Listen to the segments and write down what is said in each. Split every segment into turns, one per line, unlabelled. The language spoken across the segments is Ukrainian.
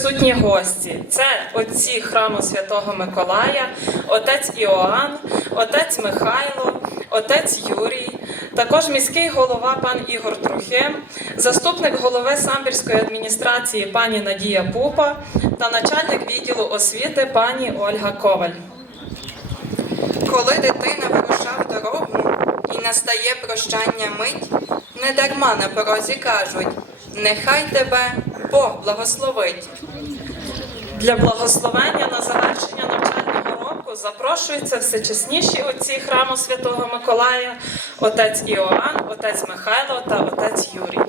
присутні гості. Це отці храму Святого Миколая, отець Іоанн, отець Михайло, отець Юрій, також міський голова пан Ігор Трухим, заступник голови самбірської адміністрації пані Надія Пупа та начальник відділу освіти пані Ольга Коваль.
Коли дитина вирушав дорогу і настає прощання мить, не дарма на порозі кажуть, нехай тебе Бог благословить.
Для благословення на завершення навчального року запрошуються всечесніші отці храму Святого Миколая, отець Іоанн, отець Михайло та отець Юрій.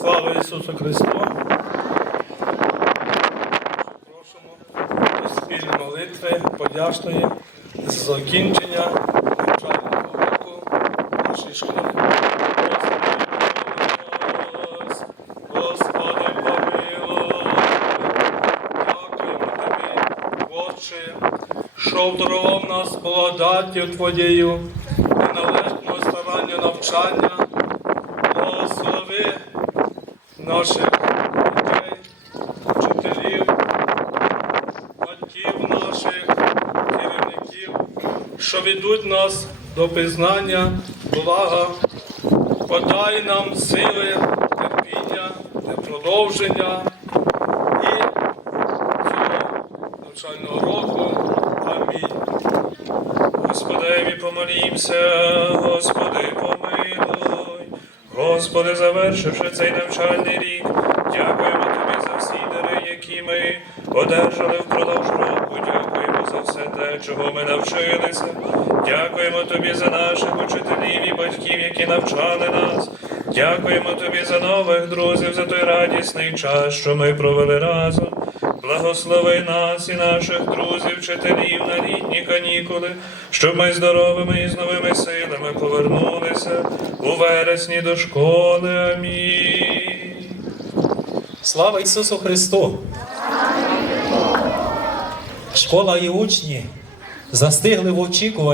Слава Ісусу Христу! Просимо до спільної молитви, подячної закінчення школи. Що вдарував нас благодаттю Твоєю і належного старання навчання. Благослови наших дітей, вчителів, батьків наших, керівників, що ведуть нас до пізнання, блага, подай нам сили, терпіння, продовження і цього навчального року. Амінь. Господеві помолімся, Господи, помилуй. Господи, завершивши цей навчальний рік, дякуємо Тобі за всі дари, які ми одержали впродовж року. Все те, чого ми навчилися. Дякуємо Тобі за наших учителів і батьків, які навчали нас. Дякуємо Тобі за нових друзів, за той радісний час, що ми провели разом. Благослови нас і наших друзів, вчителів на літні канікули, щоб ми здоровими і з новими силами повернулися у вересні до школи. Амінь.
Слава Ісусу Христу! Школа і учні застигли в очікуванні.